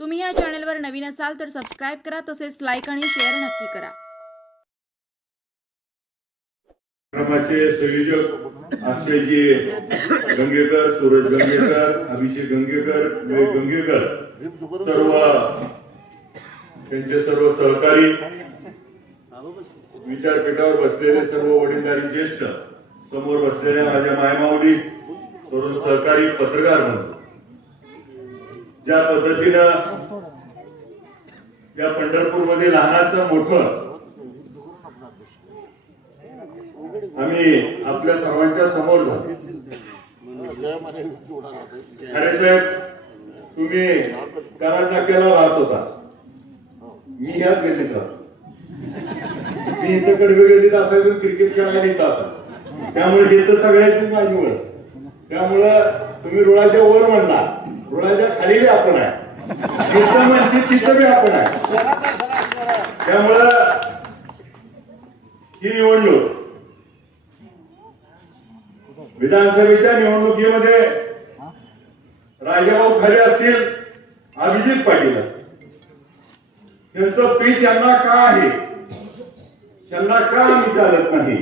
तुम्ही या चॅनलवर नवीन असाल तर सबस्क्राइब करा, तसेच लाईक आणि शेअर नक्की करा. कार्यक्रमाचे संयोजक अक्षयजी गंगेकर, सूरज गंगेकर, अभिषेक गंगेकर, विवेक गंगेकर, त्यांचे सर्व सहकारी, विचारपीठावर बसलेले सर्व वडीलधारी ज्येष्ठ, समोर बसलेल्या माझ्या मायमाऊली, तरुण सहकारी, पत्रकार म्हणतो, ज्या पद्धतीनं या पंढरपूरमध्ये लहानाचं मोठं आम्ही आपल्या सर्वांच्या समोर झालो. अरे साहेब, तुम्ही कराड नाक्याला राहत होता, मी ह्याच गल्लीत राहतो. मी इथं कडवे गल्लीत असायचो, क्रिकेट खेळायला इथं असायचो. त्यामुळे इथं सगळ्याची माझी ओळख. त्यामुळं तुम्ही रुळाच्या वर म्हणला, रुळाच्या खाली आपण आहे, जिथं म्हणते तिथं बी आपण आहे. त्यामुळं ही निवडणूक विधानसभेच्या निवडणुकीमध्ये राजाभाऊ खरे असतील, अभिजित पाटील असतील, त्यांचं पीठ यांना का आहे, त्यांना का आम्ही चालत नाही,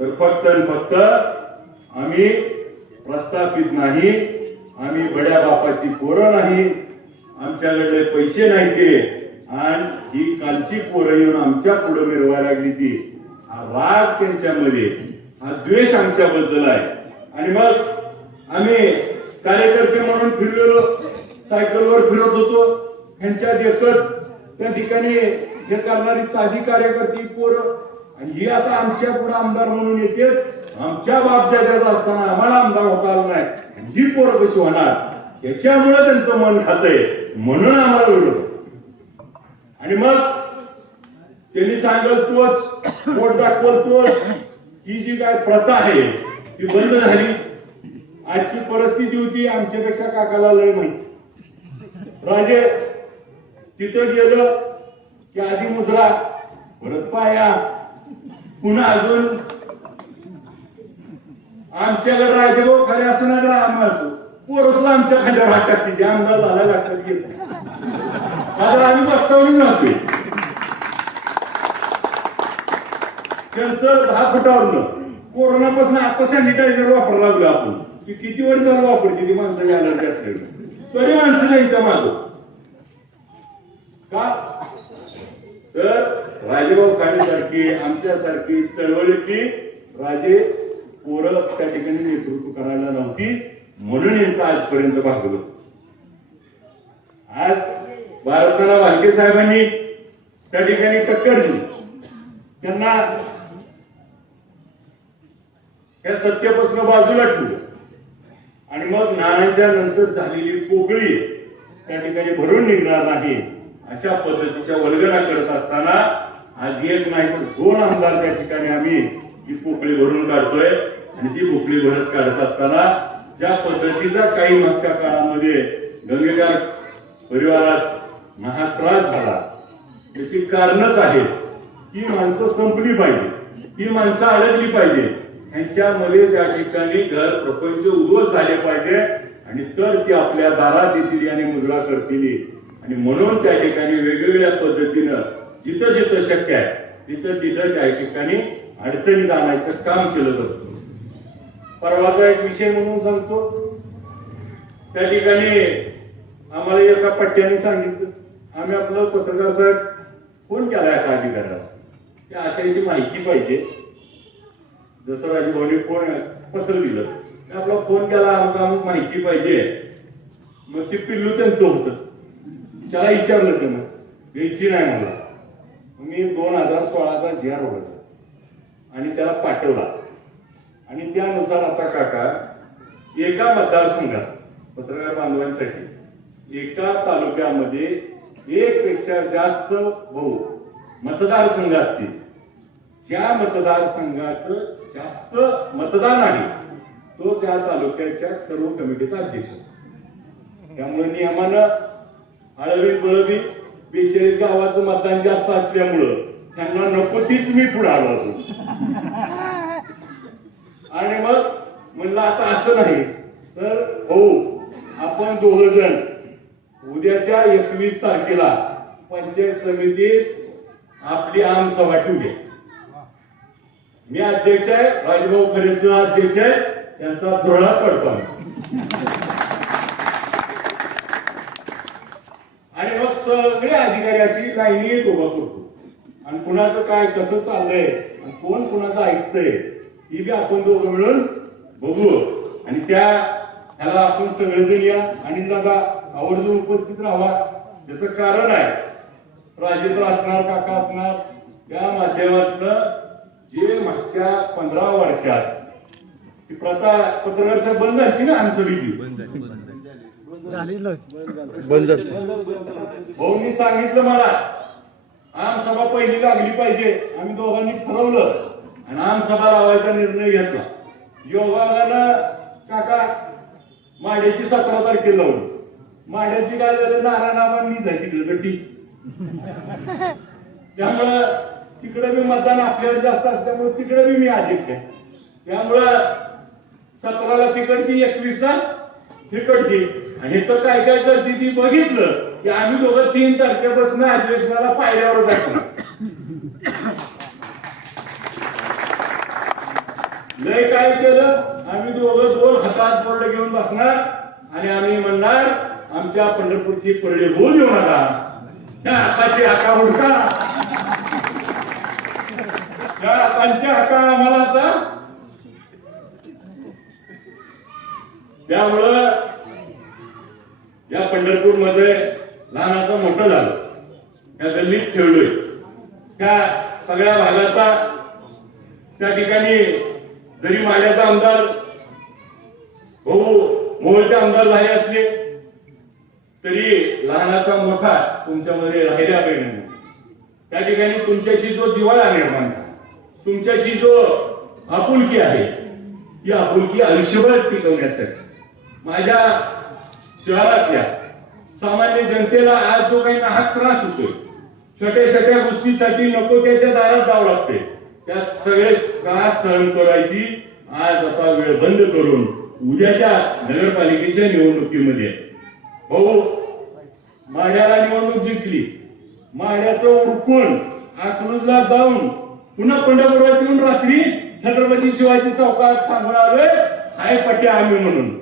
तर फक्त आणि फक्त आम्ही प्रस्थापित नाही, आम्ही बड्या बापाची पोरं नाही, आमच्याकडे पैसे नाही ते, आणि ही कालची पोरं येऊन आमच्या पुढे मिरवायला लागली ती, हा राग त्यांच्यामध्ये, हा द्वेष आमच्याबद्दल आहे. आणि मग आम्ही कार्यकर्ते म्हणून फिरलेलो, सायकलवर फिरत होतो, ह्यांच्या देखत त्या ठिकाणी हे करणारी साधी कार्यकर्ती पोरं, आणि ही आता आमच्या पुढे आमदार म्हणून येते. आमच्या बापजात्यात असताना आम्हाला आमदार होता आला नाही, ही पोरं कशी होणार, याच्यामुळे त्यांचं मन खातंय, म्हणून आम्हाला ओळख. आणि मग त्यांनी सांगल तोच, पोट दाखवल तोच, ही जी काय प्रथा आहे ती बंद झाली. आजची परिस्थिती होती, आमच्यापेक्षा काकाला लय माहिती. राजे तिथं गेलं की आधी मुजरा, परत पाया, पुन्हा अजून आमच्याकडे राजेभाऊ खरे असं नाही तर आम्ही असो, पोरसला आमच्या खांद्यावर हात टाकते, ते आमदार झाला लक्षात घेत नाही. आम्ही बसतावून नव्हते, त्यांचं 10 फुटावरनं कोरोनापासून आता सॅनिटायझर वापरायला लागलो आपण, की किती वर झालं वापरते ती माणसाची अलर्जी असलेली, तरी माणसं त्यांच्या मागं का, तर राजेभाऊ सारखी आमच्यासारखी चळवळीची राजे पोरं त्या ठिकाणी नेतृत्व करायला नव्हती, म्हणून यांचं आजपर्यंत भागवलं. आज भारताला भालके साहेबांनी त्या ठिकाणी टक्कर दिली, त्यांना या सत्यापासून बाजूला ठेवलं, आणि मग नानांच्या नंतर झालेली पोकळी त्या ठिकाणी भरून निघणार नाही अशा पद्धतीच्या वल्गना करत असताना आज एक नाही तर 2 आमदार त्या ठिकाणी आम्ही ही पोकळी भरून काढतोय. आणि ती पोकळी भरत काढत असताना ज्या पद्धतीचा काही मागच्या काळामध्ये गंगेकर परिवारास महात्रास झाला, त्याची कारणच आहेत. ही माणसं संपली पाहिजे, ही माणसं अडकली पाहिजे, ह्यांच्यामध्ये त्या ठिकाणी घर प्रपंच उद्ध्वस्त झाले पाहिजे, आणि तर ते आपल्या दारात येतील आणि मुजरा करतील. आणि म्हणून त्या ठिकाणी वेगवेगळ्या पद्धतीनं जिथं जिथं शक्य आहे तिथं तिथं त्या ठिकाणी अडचणीत आणायचं काम केलं जातं. परवाचा एक विषय म्हणून सांगतो, त्या ठिकाणी आम्हाला एका पट्ट्याने सांगितलं, आम्ही आपलं पत्रकार साहेब फोन केला एका अधिकाऱ्याला, त्या अशाची माहिती पाहिजे. जसं राजभाऊने फोन पत्र दिलं, आपला फोन केला, आमका अमुक माहिती पाहिजे. मग ती पिल्लू त्यांचं होतं, त्याला विचारलं त्यानं, घ्यायची नाही मला. मी 2016चा GR ओढला आणि त्याला पाठवला. आणि त्यानुसार आता काका एका मतदारसंघात पत्रकार बांधवांसाठी एका तालुक्यामध्ये 1 पेक्षा जास्त मतदारसंघ असतील, ज्या मतदारसंघाचं जास्त मतदान आहे तो त्या तालुक्याच्या सर्व कमिटीचा अध्यक्ष असतो. त्यामुळे नियमानं आळवी बळवी 42 गावाचं मतदान जास्त असल्यामुळं त्यांना नको तीच मी पुढे आलो होतो. आणि मग म्हणलं आता असं नाही तर हो आपण 2 जण उद्याच्या 21 तारखेला पंचायत समितीत आपली आमसभा ठेवली. मी अध्यक्ष आहे, राजभाऊ खरे अध्यक्ष आहे, त्यांचा धुरळाच पडतो आणि मग सगळे अधिकारी अशी लाईनीत उभा करतो आणि कुणाचं काय कसं चाललंय आणि कोण कुणाचं ऐकतंय ही बी आपण दोघं मिळून बघू. आणि ह्याला आपण सगळेजण या आणि दादा आवर्जून उपस्थित राहावा. त्याचं कारण आहे, राजेंद्र असणार, काका असणार, त्या माध्यमातून जे मागच्या 15 वर्षात ही प्रथा पत्रकार साहेब बंद झाली ना आमसभेची बंद भाऊंनी सांगितलं मला आमसभा पहिली लागली पाहिजे. आम्ही दोघांनी ठरवलं आणि आमसभा लावायचा निर्णय घेतला. योगानं काका माड्याची 17 तारखेला लावली. माड्याची काय झालं, नारायणाबांनीच आहे तिकडे गट्टी, त्यामुळं तिकडे बी मतदान आपल्याला जास्त असल्यामुळे तिकडे बी मी अध्यक्ष आहे. त्यामुळं 17ला तिकडची, 21ला तिकडची. आणि हे तर काय काय करते ती बघितलं की आम्ही दोघं 3 तारखेपासून अधिवेशनाला पायऱ्यावर जायचं. लय काय केलं, आम्ही दोघं 2 हातात बोर्ड घेऊन बसणार आणि आम्ही म्हणणार आमच्या पंढरपूरची परडी होऊ देऊ नका, त्या हाताची हाका उडका, त्या हातांच्या हाका आम्हाला आता. त्यामुळं या पंढरपूर मध्ये लहानाचं मोठं झालं, त्या गल्लीत खेळलोय, त्या सगळ्या भागाचा त्या ठिकाणी जरी माड्याचा आमदार भाऊ मोहोळचे आमदार झाले असले तरी लहानाचा मोठा तुमच्यामध्ये राहिल्या पाहिजे. त्या ठिकाणी तुमच्याशी जो जिव्हाळा निर्माण झाला, तुमच्याशी जो आपुलकी आहे, ती आपुलकी आयुष्यभर टिकवण्यासाठी माझ्या शहरातल्या सामान्य जनतेला आज जो काही नाहक त्रास होतोय, छोट्या छोट्या गोष्टीसाठी नको त्याच्या दारात जावं लागते, त्या सगळे त्रास सहन करायची आज आता वेळ बंद करून उद्याच्या नगरपालिकेच्या निवडणुकीमध्ये भाऊ माड्याला निवडणूक जिंकली, माड्याचं उरकून अकलूजला जाऊन पुन्हा पंढरपुरात येऊन रात्री छत्रपती शिवाजी चौकात सांगून आलोय हाय पट्टे आम्ही म्हणून.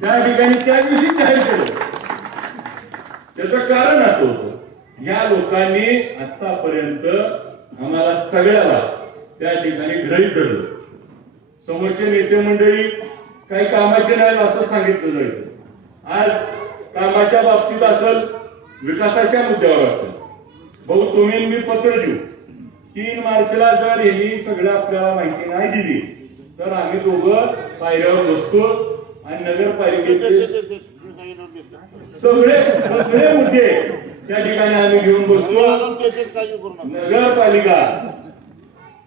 त्या ठिकाणी त्या दिवशी जाहीर केलं. त्याचं कारण असं होतं, या लोकांनी आतापर्यंत आम्हाला सगळ्याला त्या ठिकाणी गृहीत धरलं. समोरचे नेते मंडळी काही कामाचे नाही असं सांगितलं जायचं. आज कामाच्या बाबतीत असेल, विकासाच्या मुद्द्यावर असेल, भाऊ तुम्ही मी पत्र देऊ, 3 मार्चला जर यांनी सगळं आपल्याला माहिती नाही दिली तर आम्ही दोघं पायऱ्यावर बसतो आणि नगरपालिकेचे सगळे मुद्दे त्या ठिकाणी आम्ही घेऊन बसतो. नगरपालिका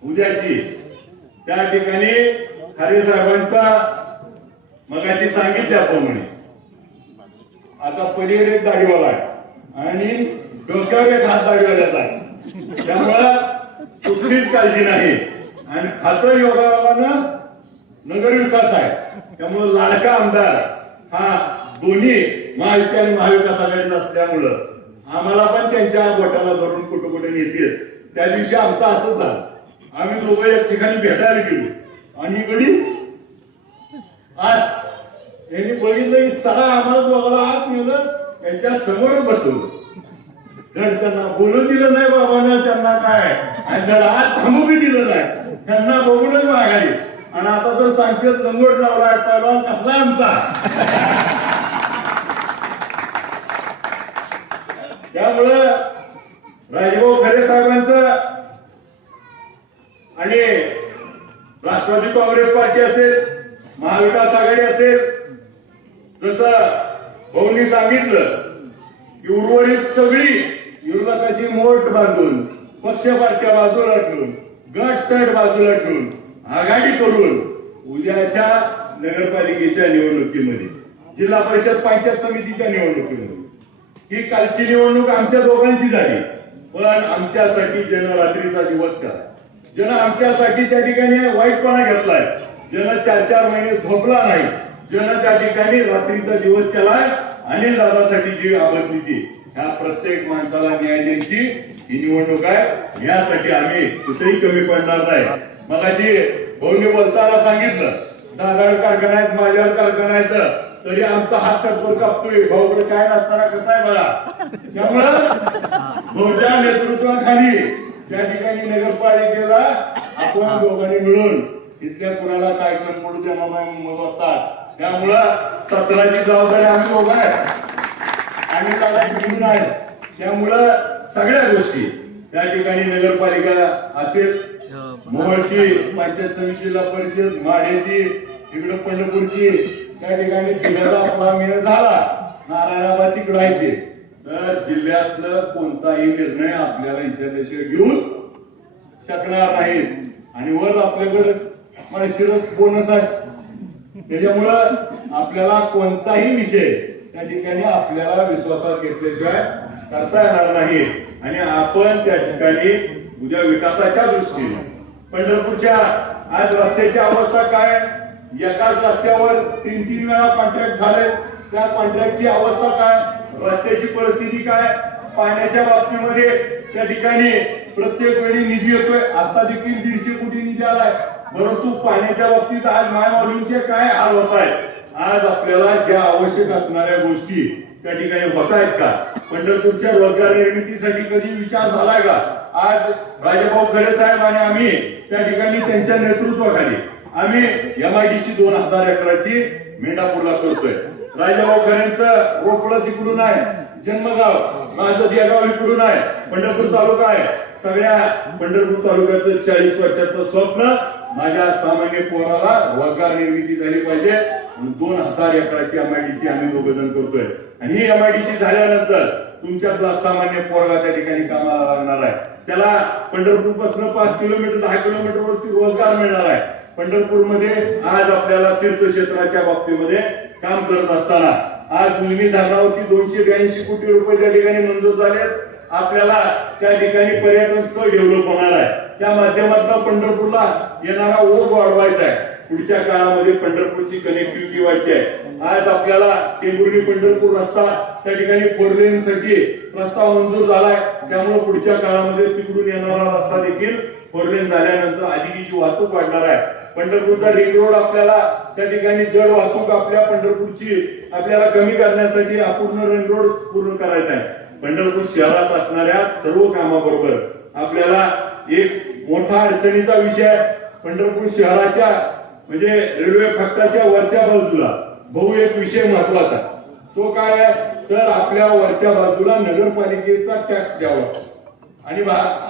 उद्याची त्या ठिकाणी खरे साहेबांचा मगाशी सांगितल्याप्रमाणे आता पलीकडे एक दाढीवाला आहे आणि डोक्यावर एक हात दाढीवाल्याचा आहे, त्यामुळं कुठलीच काळजी नाही. आणि खातं योगायोगानं नगर विकास आहे, त्यामुळं लाडका आमदार हा दोन्ही महायुती आणि महाविकास आघाडीचा असल्यामुळं आम्हाला पण त्यांच्या बोटाला धरून कुठं कुठे नेतील. त्या दिवशी आमचं असंच झालं, आम्ही दोघं एक ठिकाणी भेटायला गेलो आणि गडी आज यांनी बघितलं की चला आम्हाला दोघाला आत नेलं, त्यांच्या समोर बसवलं. तर त्यांना बोलू दिलं नाही बाबांना, त्यांना काय आणि त्याला आत थांबू बी दिलं नाही, त्यांना बघूनच माघारी. आणि आता तर सांगतेत लंगोट लावलाय पहिला कसला आमचा. त्यामुळं राजभाऊ खरे साहेबांचं आणि राष्ट्रवादी काँग्रेस पार्टी असेल, महाविकास आघाडी असेल, जसं भाऊंनी सांगितलं की उर्वरित सगळी विरोधकाची मोठ बांधून, पक्ष पार्ट्या बाजूला ठेवून, गट तट बाजूला ठेवून आघाडी करून उद्याच्या नगरपालिकेच्या निवडणुकीमध्ये, जिल्हा परिषद पंचायत समितीच्या निवडणुकीमध्ये, ही कालची निवडणूक आमच्या दोघांची झाली, पण आमच्यासाठी ज्यानं रात्रीचा दिवस केला, ज्यानं आमच्यासाठी त्या ठिकाणी वाईटपणा घेतलाय, ज्यानं 4-4 महिने झोपला नाही, ज्यानं त्या ठिकाणी रात्रीचा दिवस केलाय अनिल दादासाठी जी आबदली ती ह्या प्रत्येक माणसाला न्याय द्यायची ही निवडणूक आहे. यासाठी आम्ही कुठेही कमी पडणार नाही. मगाशी भाऊनी बोलताना सांगितलं दादावर कारखाना आहेत, माझ्यावर कारखाना आहेत, तरी आमचा हात चटकर कापतोय. भाऊकडे काय नसताना कसं आहे बघा. त्यामुळं भाऊच्या नेतृत्वाखाली त्या ठिकाणी नगरपालिकेला आपण दोघांनी मिळून इथल्या कुणाला काय कमी पडू देणार नाही मग असतात. त्यामुळं 17ची जबाबदारी आम्ही दोघं आहे आणि त्याला घेऊन आहे. त्यामुळं सगळ्या गोष्टी त्या ठिकाणी नगरपालिका असेल, मोहोळची पंचायत समिती, जिल्हा परिषद, माढ्याची, इकडं पंढरपूरची, त्या ठिकाणी जिल्ह्याचा आपला मेळ झाला, नारायणाबाद तिकडं आहे ते. तर जिल्ह्यातलं कोणताही निर्णय आपल्याला विचारल्याशिवाय घेऊच शकणार नाहीत. आणि वर आपल्याकडे माळशिरस बोनस आहे. त्याच्यामुळं आपल्याला कोणताही विषय त्या ठिकाणी आपल्याला विश्वासात घेतल्याशिवाय करता येणार नाही. आणि आपण त्या ठिकाणी उद्या विकासाच्या दृष्टीने पंढरपूरच्या आज रस्त्याची अवस्था काय, एकाच रस्त्यावर 3-3 वेळा कॉन्ट्रॅक्ट झाले. त्या कॉन्ट्रॅक्टची अवस्था काय, रस्त्याची परिस्थिती काय, पाण्याच्या बाबतीमध्ये त्या ठिकाणी प्रत्येक वेळी निधी येतोय. आता देखील 150 कोटी निधी आलाय, परंतु पाण्याच्या बाबतीत आज मायमाऊलींचे काय हाल होत आहेत. आज आपल्याला ज्या आवश्यक असणाऱ्या गोष्टी त्या ठिकाणी होत आहेत का, पंढरपूरच्या रोजगार निर्मितीसाठी कधी विचार झालाय का. आज राजाभाऊ खरे साहेब आणि आम्ही त्या ठिकाणी त्यांच्या नेतृत्वाखाली आम्ही MIDC 2000 एकराची मेंढापूरला करतोय. राजाभाऊ खरेंचं रोपड तिकडून आहे, जन्मगाव माझं देगाव इकडून आहे, पंढरपूर तालुका आहे. सगळ्या पंढरपूर तालुक्याचं 40 वर्षाचं स्वप्न माझ्या सामान्य पोराला रोजगार निर्मिती झाली पाहिजे. 2000 एकराची MIDC आम्ही दोघं जण करतोय. आणि ही MIDC झाल्यानंतर तुमच्यातला सामान्य पोरगा त्या ठिकाणी कामाला लागणार आहे. त्याला पंढरपूर पासून 5 किलोमीटर 10 किलोमीटरवरती रोजगार मिळणार आहे. पंढरपूरमध्ये आज आपल्याला तीर्थक्षेत्राच्या बाबतीमध्ये काम करत असताना आज मुलगी धरणावरती 282 कोटी रुपये त्या ठिकाणी मंजूर झालेत. आपल्याला त्या ठिकाणी पर्यटन स्थळ डेव्हलप होणार आहे. त्या माध्यमातून पंढरपूरला येणारा ओघ वाढवायचा आहे. पुढच्या काळामध्ये पंढरपूरची कनेक्टिव्हिटी वाढते आहे. आज आपल्याला टेंभुर्णी पंढरपूर रस्ता त्या ठिकाणी 4 लेन साठी प्रस्ताव मंजूर झालाय. त्यामुळे पुढच्या काळामध्ये तिकडून येणारा रस्ता देखील 4 लेन झाल्यानंतर अधिकीची वाहतूक वाढणार आहे. पंढरपूरचा रिंग रोड आपल्याला त्या ठिकाणी जड वाहतूक आपल्या पंढरपूरची आपल्याला कमी करण्यासाठी अपूर्ण रिंग रोड पूर्ण करायचा आहे. पंढरपूर शहरात असणाऱ्या सर्व कामाबरोबर आपल्याला एक मोठा अडचणीचा विषय पंढरपूर शहराच्या म्हणजे रेल्वे फक्ताच्या वरच्या बाजूला भाऊ एक विषय महत्वाचा. तो काय आहे तर आपल्या वरच्या बाजूला नगरपालिकेचा टॅक्स द्यावा. आणि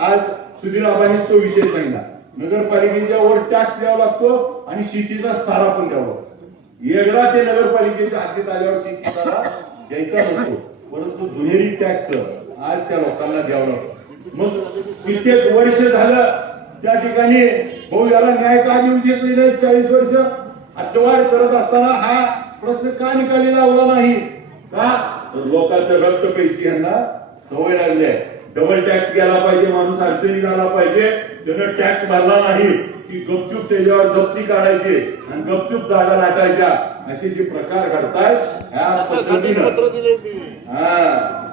आज सुधीर आबांनीच तो विषय सांगितला, नगरपालिकेच्या वर टॅक्स द्यावा लागतो आणि शेतीचा सारा पण द्यावा. एकदा ते नगरपालिकेच्या हातीत आल्यावर शेती सारा द्यायचा नसतो, परंतु दुहेरी टॅक्स आज त्या लोकांना द्यावा लागतो. मग कित्येक वर्ष झालं त्या ठिकाणी भाऊ याला न्याय का देऊ शकले नाही. 40 वर्ष अटवाड करत असताना हा प्रश्न का निकाली लावला नाही का, लोकांचं रक्त प्यायची यांना सवय लागली आहे. डबल टॅक्स घ्यायला पाहिजे, माणूस अडचणी झाला पाहिजे. त्यानं टॅक्स भरला नाही की गपचूप त्याच्यावर जप्ती काढायची आणि गपचूप जागा लाटायच्या, असे जे प्रकार घडतायत ह्या पद्धतीनं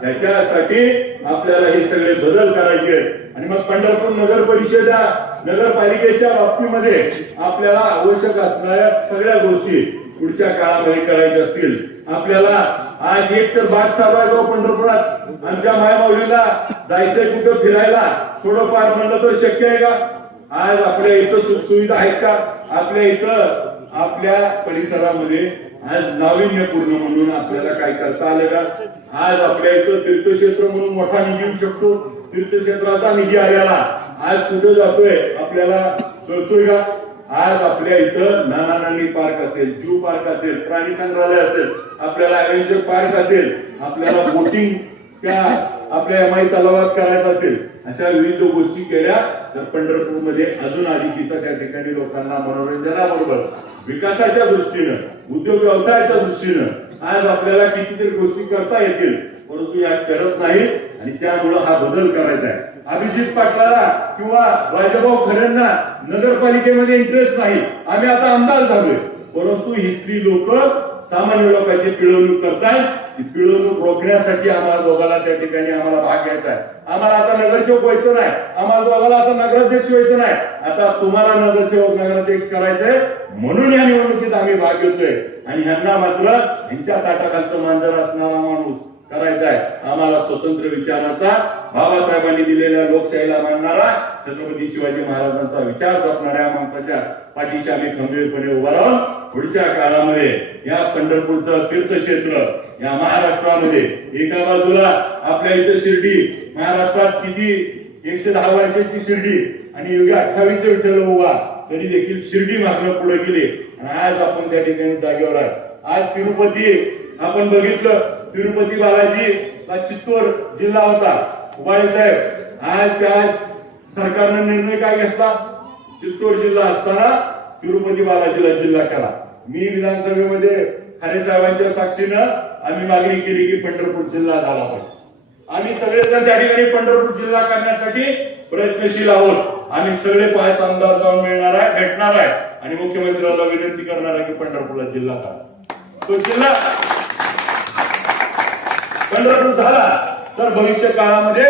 त्याच्यासाठी आपल्याला हे सगळे बदल करायचे. आणि मग पंढरपूर नगर परिषद नगरपालिकेच्या बाबतीमध्ये आपल्याला आवश्यक असणाऱ्या सगळ्या गोष्टी पुढच्या काळामध्ये करायच्या असतील. आपल्याला आज एक तर बाग चालू आहे पंढरपुरात, आमच्या मायमाऊलीला जायचंय कुठं फिरायला, थोडंफार म्हणलं तर शक्य आहे का. आज आपल्या इथं सुखसुविधा आहेत का, आपल्या इथं आपल्या परिसरामध्ये आज नाविन्यपूर्ण म्हणून आपल्याला काय करता आलं का. आज आपल्या इथं तीर्थक्षेत्र म्हणून मोठा निधी येऊ शकतो. तीर्थक्षेत्राचा निधी आलेला आज कुठे जातोय आपल्याला कळतोय का. आज आपल्या इथं नानानानी पार्क असेल, जू पार्क असेल, प्राणी संग्रहालय असेल, आपल्याला ऍडव्हेंचर पार्क असेल, आपल्याला बोटिंग त्या आपल्या MI तलावात करायचं असेल, अशा विविध गोष्टी केल्या तर पंढरपूरमध्ये अजून अधिक त्या ठिकाणी लोकांना मनोरंजनाबरोबर विकासाच्या दृष्टीनं, उद्योग व्यवसायाच्या दृष्टीनं आज आपल्याला कितीतरी गोष्टी करता येतील, परंतु या करत नाहीत आणि त्यामुळं हा बदल करायचा आहे. अभिजित पाटलाला किंवा राजाभाऊ खरेंना नगरपालिकेमध्ये इंटरेस्ट नाही, आम्ही आता आमदार झालोय, परंतु इथली लोक सामान्य लोकांची पिळवणूक करतायत. ती पिळवणूक रोखण्यासाठी आम्हाला दोघांना त्या ठिकाणी आम्हाला भाग घ्यायचा आहे. आम्हाला आता नगरसेवक व्हायचं नाही, आम्हाला दोघांना आता नगराध्यक्ष व्हायचं नाही, आता तुम्हाला नगरसेवक नगराध्यक्ष करायचंय. म्हणून या निवडणुकीत आम्ही भाग घेतोय आणि ह्यांना मात्र यांच्या ताटाखालचं मांजर असणारा माणूस करायचा आहे. आम्हाला स्वतंत्र विचाराचा, बाबासाहेबांनी दिलेल्या लोकशाहीला मानणारा, छत्रपती शिवाजी महाराजांचा विचार जपणाऱ्या माणसाच्या पाठीशी आम्ही खंबीरपणे उभा राहून पुढच्या काळामध्ये या पंढरपूरचं तीर्थक्षेत्र या महाराष्ट्रामध्ये एका बाजूला आपल्या इथं शिर्डी, महाराष्ट्रात किती 110 वर्षाची शिर्डी आणि योगी 28 विठ्ठल उभा, तरी देखील शिर्डी मात्र पुढे गेली आणि आज आपण त्या ठिकाणी जागेवर आहे. आज तिरुपती आपण बघितलं, तिरुपती बालाजी चित्तूर जिल्हा होता, उबाळे साहेब, आज त्या सरकारने निर्णय काय घेतला, चित्तूर जिल्हा असताना तिरुपती बालाजीला जिल्हा करा. मी विधानसभेमध्ये खारे साहेबांच्या साक्षीनं आम्ही मागणी केली की पंढरपूर जिल्हा झाला पाहिजे. आम्ही सगळेजण त्या ठिकाणी पंढरपूर जिल्हा करण्यासाठी प्रयत्नशील आहोत. आम्ही सगळे 5 आमदार जाऊन भेटणार आहे आणि मुख्यमंत्र्यांना विनंती करणार आहे की पंढरपूरला जिल्हा करा. तो जिल्हा पंढरपूर झाला तर भविष्य काळामध्ये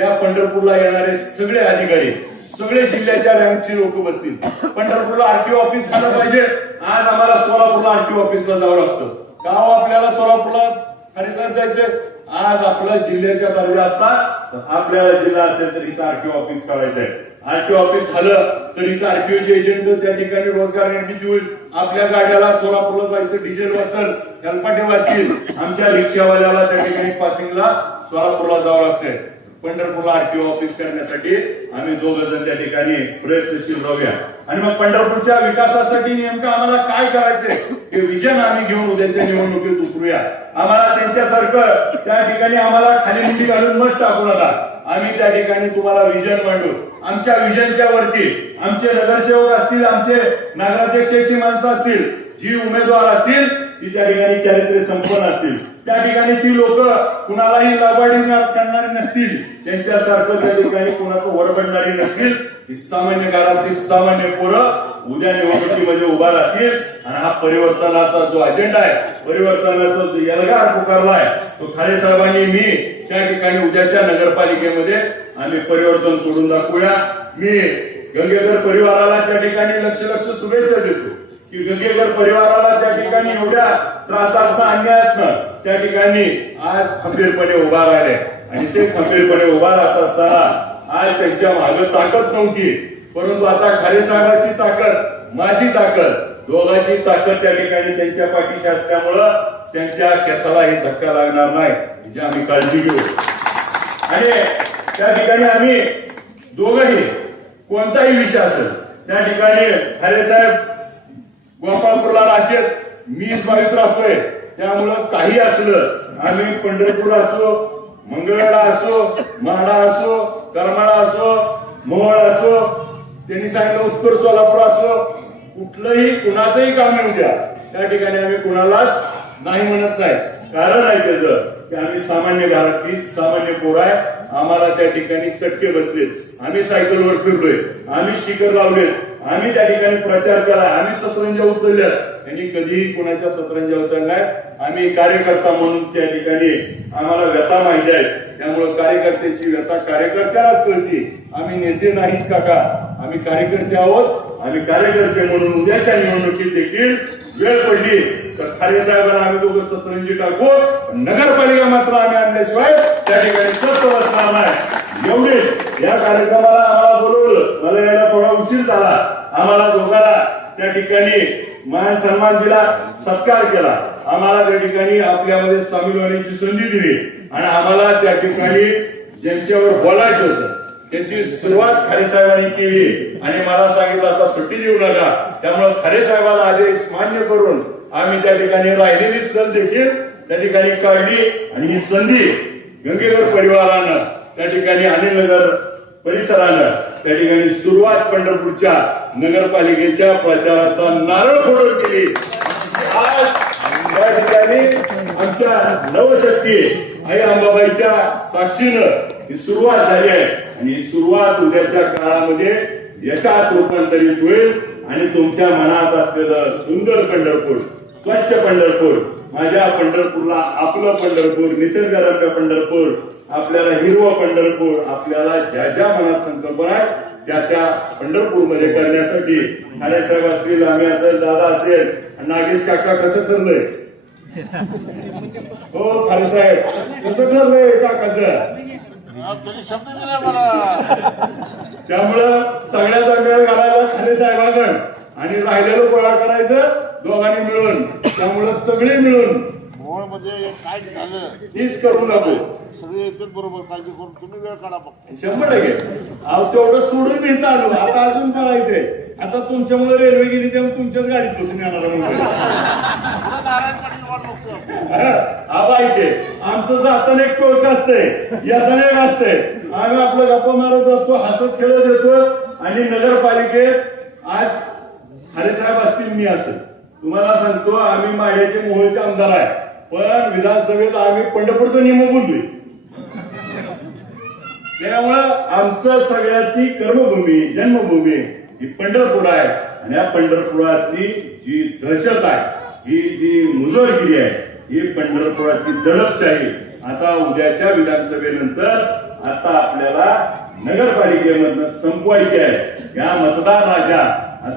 या पंढरपूरला येणारे सगळे अधिकारी, सगळे जिल्ह्याच्या रँकची लोक बसतील. पंढरपूरला आरटीओ ऑफिस झालं पाहिजे. आज आम्हाला सोलापूरला आरटीओ ऑफिसला जावं लागतं. गाव आपल्याला सोलापूरला खारेसाहेब जायचे. आज आपला जिल्ह्याच्या दर्जा असतात तर आपल्याला जिल्हा असेल तर इथं आरटीओ ऑफिस काढायचंय. आरटीओ ऑफिस झालं तर इथं आरटीओचे एजंट त्या ठिकाणी रोजगार निर्मिती होईल. आपल्या गाड्याला सोलापूरला जायचं, डिझेल वाचल, हेलपाटे वाचतील. आमच्या रिक्षावाल्याला त्या ठिकाणी पासिंगला सोलापूरला जावं लागतंय. पंढरपूरला आरटीओ ऑफिस करण्यासाठी आम्ही दोघं जण त्या ठिकाणी प्रयत्नशील राहूया आणि मग पंढरपूरच्या विकासासाठी नेमकं आम्हाला काय करायचंय हे विजन आम्ही घेऊन उद्याच्या निवडणुकीत उतरूया. आम्हाला त्यांच्यासारखं त्या ठिकाणी आम्हाला खाली मुंडी घालून मत टाकू नका. आम्ही त्या ठिकाणी तुम्हाला विजन मांडू. आमच्या विजनच्या वरती आमचे नगरसेवक असतील, आमचे नगराध्यक्षाची माणसं असतील, जी उमेदवार असतील ती त्या ठिकाणी चारित्र्य संपन्न असतील. त्या ठिकाणी ती लोक कुणालाही लाभाडी करणारी नसतील, त्यांच्यासारखं त्या ठिकाणी कुणाचं वरबडणारी नसतील. ही सामान्य घरातली सामान्य पोरं उद्या निवडणुकीमध्ये उभा राहतील आणि हा परिवर्तनाचा जो अजेंडा आहे, परिवर्तनाचा जो एल्गार पुकारलाय तो खारे साहेबांनी मी त्या ठिकाणी उद्याच्या नगरपालिकेमध्ये आम्ही परिवर्तन करून दाखवूया. मी गंगेकर परिवाराला त्या ठिकाणी लक्ष शुभेच्छा देतो की गंगेकर परिवाराला त्या ठिकाणी एवढ्या त्रासातनं, अन्यायातनं त्या ठिकाणी आज खंबीरपणे उभा राहिले आणि ते खंबीरपणे उभा राहत असताना आज त्यांच्या मागे ताकद नव्हती, परंतु आता खारे साहेबांची ताकद, माझी ताकद, दोघांची ताकद त्या ठिकाणी त्यांच्या पाठीशी असल्यामुळं त्यांच्या केसालाही धक्का लागणार नाही याची आम्ही काळजी घेऊ. आणि त्या ठिकाणी आम्ही दोघंही कोणताही विषय असेल त्या ठिकाणी खारे साहेब गोपाळपूरला राहतात, मीच बावीत राहतोय, त्यामुळं काही असलं आम्ही पंढरपूर असो, मंगळवेढा असो, म्हाडा असो, करमाळा असो, मोहोळ असो, त्यांनी सांगितलं उत्तर सोलापूर असो, कुठलंही कुणाचंही काम येऊ द्या त्या ठिकाणी आम्ही कुणालाच नाही म्हणत नाही. कारण आहे त्याचं की आम्ही सामान्य घरातली सामान्य पोरं आहे. आम्हाला त्या ठिकाणी चटके बसलेत, आम्ही सायकलवर फिरलोय, आम्ही स्टिकर लावलेत, आम्ही त्या ठिकाणी प्रचार केला, आम्ही सतरंजा उचलल्यात, त्यांनी कधीही कोणाच्या सतरंजा उचललाय. आम्ही कार्यकर्ता म्हणून त्या ठिकाणी आम्हाला व्यथा माहिती आहे, त्यामुळे कार्यकर्त्याची व्यथा कार्यकर्त्यालाच कळते. आम्ही नेते नाहीत काका, आम्ही कार्यकर्ते आहोत. आम्ही कार्यकर्ते म्हणून उद्याच्या निवडणुकीत देखील वेळ पडली तर खारे साहेबांना आम्ही दोघं सतरंजी टाकू, नगरपालिका मात्र आम्ही आणल्याशिवाय त्या ठिकाणी स्वस्त बसणार नाही. एवढेच या कार्यक्रमाला आम्हाला बोलवलं, मला यायला थोडा उशीर झाला. आम्हाला दोघांना त्या ठिकाणी मान सन्मान दिला, सत्कार केला, आम्हाला त्या ठिकाणी आपल्यामध्ये सामील होण्याची संधी दिली आणि आम्हाला त्या ठिकाणी ज्यांच्यावर बोलायचं होतं त्यांची सुरुवात खारे साहेबांनी केली आणि मला सांगितलं आता सुट्टी देऊ नका. त्यामुळे खारे साहेबांना आदेश मान्य करून आम्ही त्या ठिकाणी राहिलेली सल देखील त्या ठिकाणी काढली आणि ही संधी गंगेकर परिवारानं त्या ठिकाणी अनिलनगर परिसरानं त्या ठिकाणी सुरुवात पंढरपूरच्या नगरपालिकेच्या प्रचाराचा नारळ फोडून केली. आज त्या ठिकाणी आमच्या नवशक्ती आई अंबाबाईच्या साक्षीनं ही सुरुवात झाली आहे आणि ही सुरुवात उद्याच्या काळामध्ये यशात रूपांतरित होईल आणि तुमच्या मनात असलेलं सुंदर पंढरपूर, स्वच्छ पंढरपूर, माझ्या पंढरपूरला आपलं पंढरपूर, निसर्गरम्य पंढरपूर, आपल्याला हिरवं पंढरपूर, आपल्याला ज्या ज्या मनात संकल्पना आहे त्या पंढरपूरमध्ये करण्यासाठी खालेसाहेब असतील, आम्ही असेल, दादा असेल, नागेश काका कसं ठरलंय? हो खालेसाहेब कसं ठरलंय काकाचं? शब्द दिला मला. त्यामुळं सगळ्याचा मेळ घालायला खालेसाहेबांकडे आणि राहिलेलं गोळा करायचं दोघांनी मिळून. त्यामुळं सगळे मिळून म्हणजे काय झालं तीच करू नको. सगळे येतात बरोबर, काळजी करून तुम्ही वेळ काढा फक्त. 100%. अहो तेवढं सोडून भेटत आलो, आता अजून करायचंय. आता तुमच्यामुळे रेल्वे गेली तेव्हा तुमच्याच गाडीत बसून येणार म्हणजे नारायण पाटील वाट बघतो. आबा इथे आमचं जाताना एक टोक असतंय, येताना एक असतंय. आम्ही आपलं गप्पा मारत जातो, हसत खेळत येतो. आणि नगरपालिकेत आज खालेसाहेब असतील, मी असेल, तुम्हाला सांगतो आम्ही माड्याचे मोहोळचे आमदार आहे, पण विधानसभेत आम्ही पंढरपूरचा नियम बोलतोय. त्यामुळं आमचं सगळ्याची कर्मभूमी, जन्मभूमी ही पंढरपूर आहे. आणि या पंढरपुरातली जी दहशत आहे, ही जी मुजोरगिरी आहे, ही पंढरपुरातली दडपशाही आता उद्याच्या विधानसभेनंतर आता आपल्याला नगरपालिकेमधनं संपवायची आहे. या मतदार राजा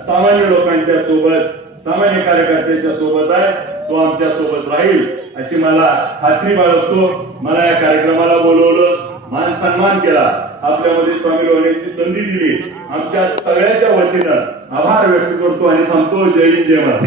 सामान्य लोकांच्या सोबत, सामान्य कार्यकर्त्यांच्या सोबत आहे, तो आमच्या सोबत राहील अशी मला खात्री बाळगतो. मला या कार्यक्रमाला बोलवलं, मान सन्मान केला, आपल्यामध्ये सामील होण्याची संधी दिली, आमच्या सगळ्याच्या वतीनं आभार व्यक्त करतो आणि थांबतो. जय हिंद, जय महाराज.